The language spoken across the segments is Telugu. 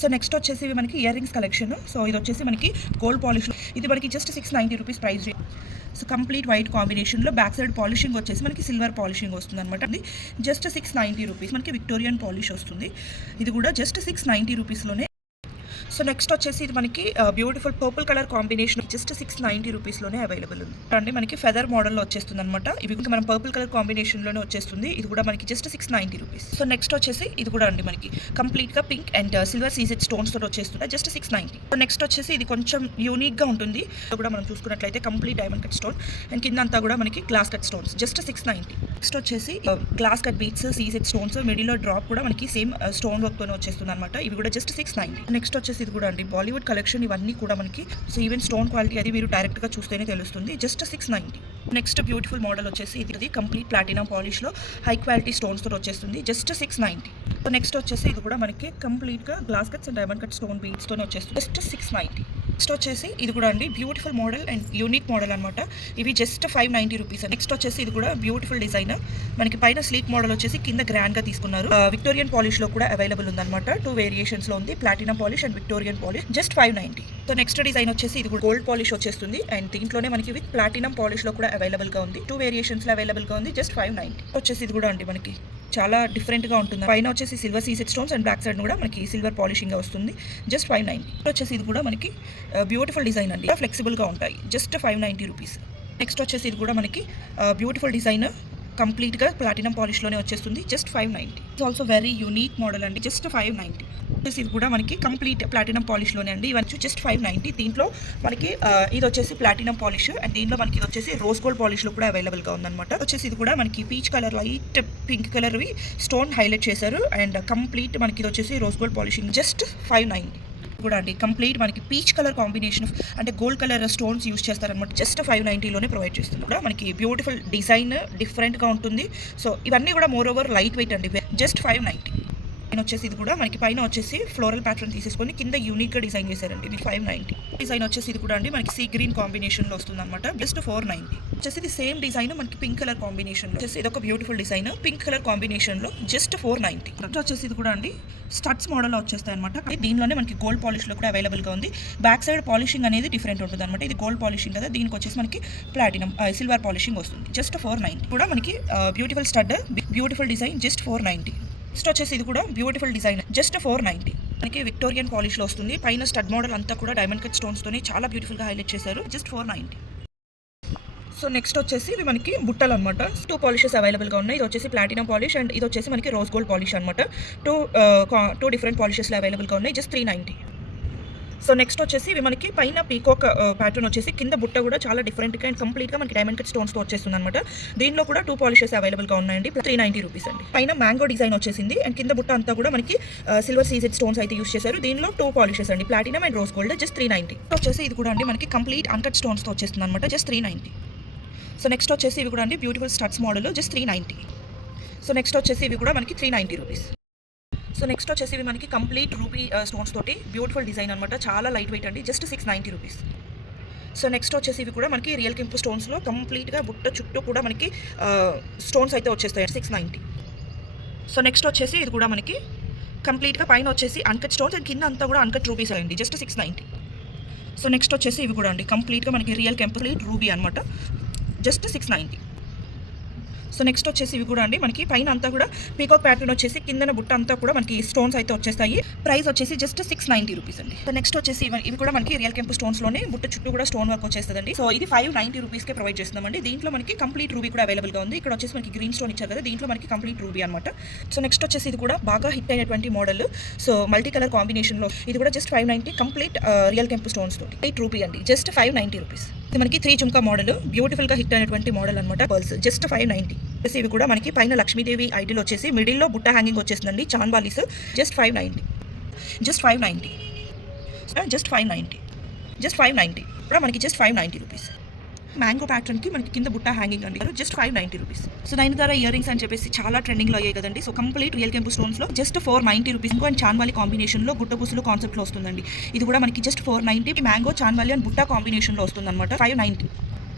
సో నెక్స్ట్ వచ్చేసి ఇవి మనకి ఇయర్ రింగ్స్ కలెక్షన్. సో ఇది వచ్చేసి మనకి గోల్డ్ పాలిష్, ఇది మనకి just 690 rupees price. So complete white కాంబినేషన్లో బ్యాక్ సైడ్ పాలిషింగ్ వచ్చేసి మనకి సిల్వర్ పాలిషింగ్ వస్తుంది అనమాట. అది జస్ట్ 690 రూపీస్. మనకి విక్టోరియన్ పాలిష్ వస్తుంది. ఇది కూడా జస్ట్ 690 రూపీస్లోనే. సో నెక్స్ట్ వచ్చేసి ఇది మనకి beautiful purple colour combination just 690 రూపీస్లోనే అవైలబుల్ ఉంది అండి. మనకి ఫెదర్ మోడల్లో వచ్చేస్తుంది అనమాట. ఇవి ఇంకా మనం పర్పుల్ కలర్ కాంబినేషన్లోనే వచ్చేస్తుంది. ఇది కూడా మనకి జస్ట్ 690 రూపీస్. సో నెక్స్ట్ వచ్చేసి ఇది కూడా అండి మనకి కంప్లీట్గా pink and silver CZ stones తోటి వచ్చేస్తుంది జస్ట్ 690. సో నెక్స్ట్ వచ్చేసి ఇది కొంచెం యూనిక్గా ఉంటుంది. ఇది కూడా మనం చూసుకున్నట్లయితే complete diamond cut stone and కింద అంతా కూడా మనకి glass cut stones just 690. Next వచ్చేసి glass cut beads CZ stones మిడిల్లో డ్రాప్ కూడా మనకి సేమ్ స్టోన్ వర్క్తోనే వచ్చేస్తుంది అనమాట. ఇవి కూడా జస్ట్ 690. నెక్స్ట్ వచ్చేసి ఇది కూడా అండి బాలీవుడ్ కలెక్షన్. ఇవన్నీ కూడా మనకి సో ఈవెన్ స్టోన్ క్వాలిటీ అది మీరు డైరెక్ట్గా చూస్తేనే తెలుస్తుంది జస్ట్ 690. నెక్స్ట్ బ్యూటిఫుల్ మోడల్ వచ్చేసి ఇది కంప్లీట్ ప్లాటినం పాలిష్లో హై క్వాలిటీ స్టోన్స్ తో వచ్చేస్తుంది జస్ట్ 690. సో నెక్స్ట్ వచ్చేసి ఇది కూడా మనకి కంప్లీట్గా glass cuts and diamond cut stone బీడ్స్తోనే వచ్చేస్తుంది జస్ట్ 690. నెక్స్ట్ వచ్చేసి ఇది కూడా అండి beautiful model and unique model అనమాట. ఇవి జస్ట్ 590 రూపీస్. నెక్స్ట్ వచ్చేసి ఇది కూడా బ్యూటిఫుల్ డిజైన్. మనకి పైన స్లీక్ మోడల్ వచ్చేసి కింద గ్రాండ్గా తీసుకున్నారు. విక్టోరియన్ పాలిష్లో కూడా అవైలబుల్ ఉందన్నమాట. 2 వేరియేషన్స్లో ఉంది, platinum polish and Victorian polish just 590. So next design వచ్చేసి ఇది కూడా గోల్డ్ పాలిష్ వచ్చేస్తుంది అండ్ దీంట్లోనే మనకి విత్ ప్లాటినం పాలిష్లో కూడా అవైలబుల్గా ఉంది. 2 వేరియేషన్స్లో అవైలబుల్గా ఉంది జస్ట్ 590. వచ్చేసి ఇది కూడా అండి మనకి చాలా డిఫరెంట్గా ఉంటుంది. పైన వచ్చేసి silver CZ stones and back side కూడా మనకి సిల్వర్ పాలిషింగ్ వస్తుంది జస్ట్ 590. వచ్చేసి ఇది కూడా మనకి బ్యూటిఫుల్ డిజైన్ అండి, ఫ్లెక్సిబుల్గా ఉంటాయి జస్ట్ 590 రూపీస్. నెక్స్ట్ వచ్చేసి ఇది కూడా మనకి బ్యూటిఫుల్ డిజైన్ కంప్లీట్గా ప్లాటినం పాలిష్లోనే వచ్చేస్తుంది just 590. It's also very unique model అండి జస్ట్ 590. ఇది కూడా మనకి కంప్లీట్ ప్లాటినం పాలిష్లోనే అండి. ఇవన్నీ జస్ట్ 590. దీంట్లో మనకి ఇది వచ్చేసి ప్లాటినం పాలిష్ అండ్ దీంట్లో మనకి ఇది వచ్చేసి రోజ్ గోల్డ్ పాలిష్లో కూడా అవైలబుల్గా ఉందన్నమాట. వచ్చేసి ఇది కూడా మనకి పీచ్ కలర్ లైట్ పింక్ కలర్వి స్టోన్ హైలైట్ చేశారు అండ్ కంప్లీట్ మనకి ఇది వచ్చేసి రోజ్ గోల్డ్ పాలిషింగ్ జస్ట్ 590 కూడా అండి. కంప్లీట్ మనకి పీచ్ కలర్ కాంబినేషన్ అంటే గోల్డ్ కలర్ స్టోన్స్ యూస్ చేస్తారనమాట. జస్ట్ 590లోనే ప్రొవైడ్ చేస్తుంది. కూడా మనకి బ్యూటిఫుల్ డిజైన్ డిఫరెంట్గా ఉంటుంది. సో ఇవన్నీ కూడా మోర్ ఓవర్ లైట్ వెయిట్ అండి జస్ట్ 590. నేను వచ్చేసి ఇది కూడా మనకి పైన వచ్చేసి ఫ్లోరల్ ప్యాటర్న్ తీసేసుకొని కింద యూనిక్గా డిజైన్ చేశారండి. ఇది 590. డిజైన్ వచ్చేసి ఇది కూడా అండి మనకి సీ గ్రీన్ కాంబినేషన్లో వస్తుంది అనమాట జస్ట్ 490. వచ్చేసి ఇది సేమ్ డిజైన్ మనకి పింక్ కలర్ కాంబినేషన్లో వచ్చేసి ఇది ఒక బ్యూటిఫుల్ డిజైన్ పింక్ కలర్ కాంబినేషన్లో జస్ట్ 490. వచ్చేసి ఇది కూడా అండి స్టడ్స్ మోడల్లో వచ్చేస్తాయి అనమాట. దీనిలోనే మనకి గోల్డ్ పాలిష్లో కూడా అవైలబుల్గా ఉంది. బ్యాక్ సైడ్ పాలిషింగ్ అనేది డిఫరెంట్ ఉంటుంది అనమాట. ఇది గోల్డ్ పాలిషింగ్ కదా, దీనికి వచ్చేసి మనకి ప్లాటినం సిల్వర్ పాలిషింగ్ వస్తుంది జస్ట్ 490. కూడా మనకి beautiful stud beautiful design just 490. Next వచ్చేసి ఇది కూడా బ్యూటిఫుల్ డిజైన్ జస్ట్ 490. మనకి విక్టోరియన్ పాలిష్లో వస్తుంది. పైన స్టడ్ మోడల్ అంతా కూడా డైమండ్ కట్ స్టోన్స్తోని చాలా బ్యూటిఫుల్గా హైలైట్ చేశారు జస్ట్ 490. సో నెక్స్ట్ వచ్చేసి ఇవి మనకి బుట్టలు అనమాట. 2 పాలిషెస్ అవైలబుల్గా ఉన్నాయి. ఇది వచ్చేసి ప్లాటినం పాలిష్ అండ్ ఇది వచ్చేసి మనకి రోజ్ గోల్డ్ పాలిష్ అనమాట. టూ డిఫరెంట్ పాలిషెస్లో అవైలబుల్గా ఉన్నాయి జస్ట్ 390. సో నెక్స్ట్ వచ్చేసి ఇవి మనకి పైన పీకాక్ ప్యాటర్న్ వచ్చేసి కింద బుట్ట కూడా చాలా డిఫరెంట్గా అండ్ కంప్లీట్గా మనకి డైమండ్ కట్ స్టోన్స్తో వచ్చేస్తుంది అనమాట. దీనిలో కూడా 2 పాలిషెస్ అవైలబుల్గా ఉన్నాయండి 390 రూపీస్ అండి. పైన మ్యాంగో డిజైన్ వచ్చేసింది అండ్ కింద బుట్ట అంతా కూడా మనకి సిల్వర్ సీజెడ్ స్టోన్స్ అయితే యూస్ చేశారు. దీనిలో 2 పాలిషెస్ అండి platinum and rose gold just 390. వచ్చేసి ఇది కూడా అండి మనకి కంప్లీట్ అన్కట్ స్టోన్స్తో వచ్చేస్తుంది అనమాట జస్ట్ 390. సో నెక్స్ట్ వచ్చేసి ఇవి కూడా అండి beautiful studs model just 390. So next వచ్చేసి ఇవి కూడా మనకి 390 రూపీస్. సో నెక్స్ట్ వచ్చేసి ఇవి మనకి కంప్లీట్ రూబీ స్టోన్స్ తోటి బ్యూటిఫుల్ డిజైన్ అనమాట. చాలా లైట్ వెయిట్ అండి జస్ట్ 690 రూపీస్. సో నెక్స్ట్ వచ్చేసి ఇవి కూడా మనకి రియల్ కెంపు స్టోన్స్లో కంప్లీట్గా బుట్ట చుట్టూ కూడా మనకి స్టోన్స్ అయితే వచ్చేస్తాయి 690. సో నెక్స్ట్ వచ్చేసి ఇది కూడా మనకి కంప్లీట్గా పైన వచ్చేసి అన్కట్ స్టోన్స్ అండ్ కింద అంతా కూడా అన్కట్ రూబీస్ అండి జస్ట్ 690. సో నెక్స్ట్ వచ్చేసి ఇవి కూడా అండి కంప్లీట్గా మనకి రియల్ కంప్లీట్ రూబీ అనమాట జస్ట్ 690. సో నెక్స్ట్ వచ్చేసి ఇవి కూడా అండి మనకి పైన అంతా కూడా పీకాక్ ప్యాటర్న్ వచ్చేసి కిందన బుట్ట అంతా కూడా మనకి స్టోన్స్ అయితే వచ్చేస్తాయి. ప్రైస్ వచ్చేసి జస్ట్ 690 రూపీస్ అండి. సో నెక్స్ట్ వచ్చేసి ఇవి కూడా మనకి రియల్ కెంపు స్టోన్స్లోనే బుట్ట చుట్టూ కూడా స్టోన్ వర్క్ వచ్చేస్తుందండి. సో ఇది 590 రూపీస్కే ప్రొవైడ్ చేస్తున్నామండి. దీంట్లో మనకి కంప్లీట్ రూబీ కూడా అవైలబుల్గా ఉంది. ఇక్కడ వచ్చేసి మనకి గ్రీన్ స్టోన్ ఇచ్చారు కదా, దీంట్లో మనకి కంప్లీట్ రూబీ అనమాట. సో నెక్స్ట్ వచ్చేసి ఇది కూడా బాగా హిట్ అయినటువంటి మోడల్. సో మల్టీ కలర్ కాంబినేషన్లో ఇది కూడా జస్ట్ 590 కంప్లీట్ రియల్ కెంపు స్టోన్స్ తోటి 8 రూపీ అండి జస్ట్ 590 రూపీస్. ఇది మనకి 3 జుంకా మోడల్ బ్యూటిఫుల్గా హిట్ అయినటువంటి మోడల్ అనమాట. Pearls just 590. ఇవి కూడా మనకి పైన లక్ష్మీదేవి ఐడిల్ వచ్చేసి మిడిల్లో బుట్ట హ్యాంగింగ్ వచ్చేస్తుందండి chandbalis just 590 just 590 just 590 just 590 కూడా మనకి జస్ట్ 590 రూపీస్. మ్యాంగో ప్యాటర్న్కి మనకి కింద బుట్ట హ్యాంగింగ్ అండి just 590 rupees. So Nayanthara ear rings అని చెప్పేసి చాలా ట్రెండింగ్లో అయ్యాయి కదండి. సో కంప్లీట్ రియల్ కెంపు స్టోన్స్లో జస్ట్ 490 రూపీస్. ఇంకో అండ్ చాన్వాలి కాంబినేషన్లో గుట్ట పుసులు కాన్సెప్ట్లో వస్తుందండి. ఇది కూడా మనకి జస్ట్ 490 మ్యాంగో చాన్వాలి అండ్ బుట్ట కాంబినేషన్లో వస్తుంది అనమాట 590.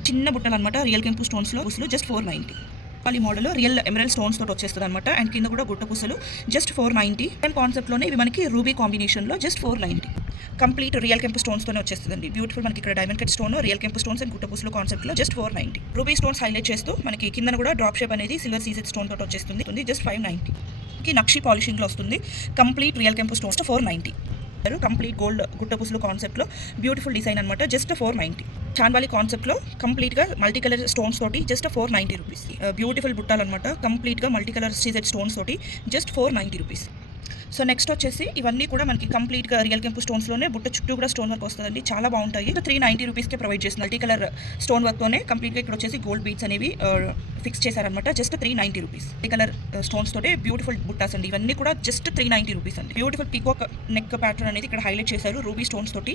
చిన్న బుట్టలు అనమాట రియల్ కెంపు స్టోన్స్లో పుసులు జస్ట్ 490. ఈ మోడల్ రియల్ ఎమరల్డ్ స్టోన్స్ తోటి వచ్చేస్తుంది అనమాట. అండ్ కింద కూడా గుట్ట పూసలు జస్ట్ 490. అండ్ కాన్సెప్ట్లోనే ఇవి మనకి రూబీ కాంబినేషన్లో జస్ట్ 490. కంప్లీట్ రియల్ కెంపు స్టోన్స్తోనే వచ్చేస్తుందండి. బ్యూటిఫుల్ మనకి ఇక్కడ డైమండ్ కట్ స్టోన్, రియల్ కెంపు స్టోన్స్ అండ్ గుట్ట పూసలు కాన్సెప్ట్లో జస్ట్ 490. రూబీ స్టోన్స్ హైలైట్ చేస్తూ మనకి కింద కూడా డ్రాప్ షేప్ అనేది సిల్వర్ సీజెడ్ స్టోన్ తోటి వచ్చేస్తుంది జస్ట్ 590. నక్షి పాలిషింగ్లో వస్తుంది. కంప్లీట్ రియల్ కెంపు స్టోన్స్ 490. కంప్లీట్ గోల్డ్ గుట్ట పూసలు కాన్సెప్ట్లో బ్యూటిఫుల్ డిజైన్ అనమాట జస్ట్ 490. చాన్వాలి కాన్సెప్ట్లో కంప్లీట్గా మల్టీ కలర్ స్టోన్స్ తోటి జస్ట్ 490 రూపీస్. బ్యూటిఫుల్ బుట్టాలు అనమాట కంప్లీట్గా మల్టీ కలర్ సీజెడ్ స్టోన్స్ తోటి జస్ట్ 490 రూపీస్. సో నెక్స్ట్ వచ్చేసి ఇవన్నీ కూడా మనకి కంప్లీట్గా రియల్ కెంపు స్టోన్స్లోనే బుట్ట చుట్టూ కూడా స్టోన్ వర్క్ వస్తుందండి. చాలా బాగుంటాయి. 390 రూపీస్కే ప్రొవైడ్ చేస్తుంది. మల్టీ కలర్ స్టోన్ వర్క్తోనే కంప్లీట్గా ఇక్కడ వచ్చేసి గోల్డ్ బీడ్స్ అనేవి ఫిక్స్ చేశారనమాట just 390 rupees. Multi colour stones తోటే బ్యూటిఫుల్ బుట్టాస్ అండి. ఇవన్నీ కూడా జస్ట్ 390 రూపీస్ అండి. బ్యూటిఫుల్ పీకాక్ నెక్ ప్యాటర్న్ అనేది ఇక్కడ హైలైట్ చేశారు రూబీ స్టోన్స్ తోటి.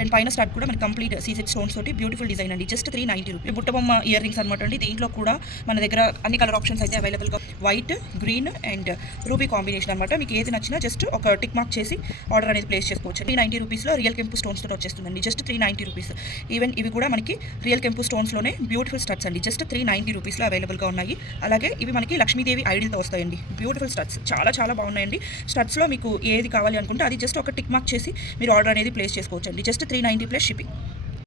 అండ్ పైన స్టార్ట్ కూడా మనకి కంప్లీట్ సీజెడ్ స్టోన్స్ తోటి బ్యూటిఫుల్ డిజైన్ అండి జస్ట్ 390 రూపీస్. బుట్ట బొమ్మ ఇయర్ రింగ్స్ అనమాట అండి. దీంట్లో కూడా మన దగ్గర అన్ని కలర్ ఆప్షన్స్ అయితే అవైలబుల్గా white, green and ruby combination అనమాట. మీకు ఏది నచ్చినా జస్ట్ ఒక టిక్ మార్క్ చేసి ఆర్డర్ అనేది ప్లేస్ చేసుకోవచ్చు. 390 రూపీస్లో రియల్ కెంపు స్టోన్స్ తోటి వచ్చేస్తుందండి జస్ట్ 390 రూపీస్. ఈవెన్ ఇవి కూడా మనకి రియల్ కెంపు స్టోన్స్లోనే బ్యూటిఫుల్ స్టడ్స్ అండి జస్ట్ 390 రూపీస్లో అవైలబుల్గా ఉన్నాయి. అలాగే ఇవి మనకి లక్ష్మీదేవి ఐడిల్తో వస్తాయండి. బ్యూటిఫుల్ స్టడ్స్ చాలా చాలా బాగున్నాయండి. స్టడ్స్లో మీకు ఏది కావాలి అనుకుంటే అది జస్ట్ ఒక టిక్ మార్క్ చేసి మీరు ఆర్డర్ అనేది ప్లేస్ చేసుకోవచ్చు అండి జస్ట్ 390 ప్లస్ షిప్పింగ్.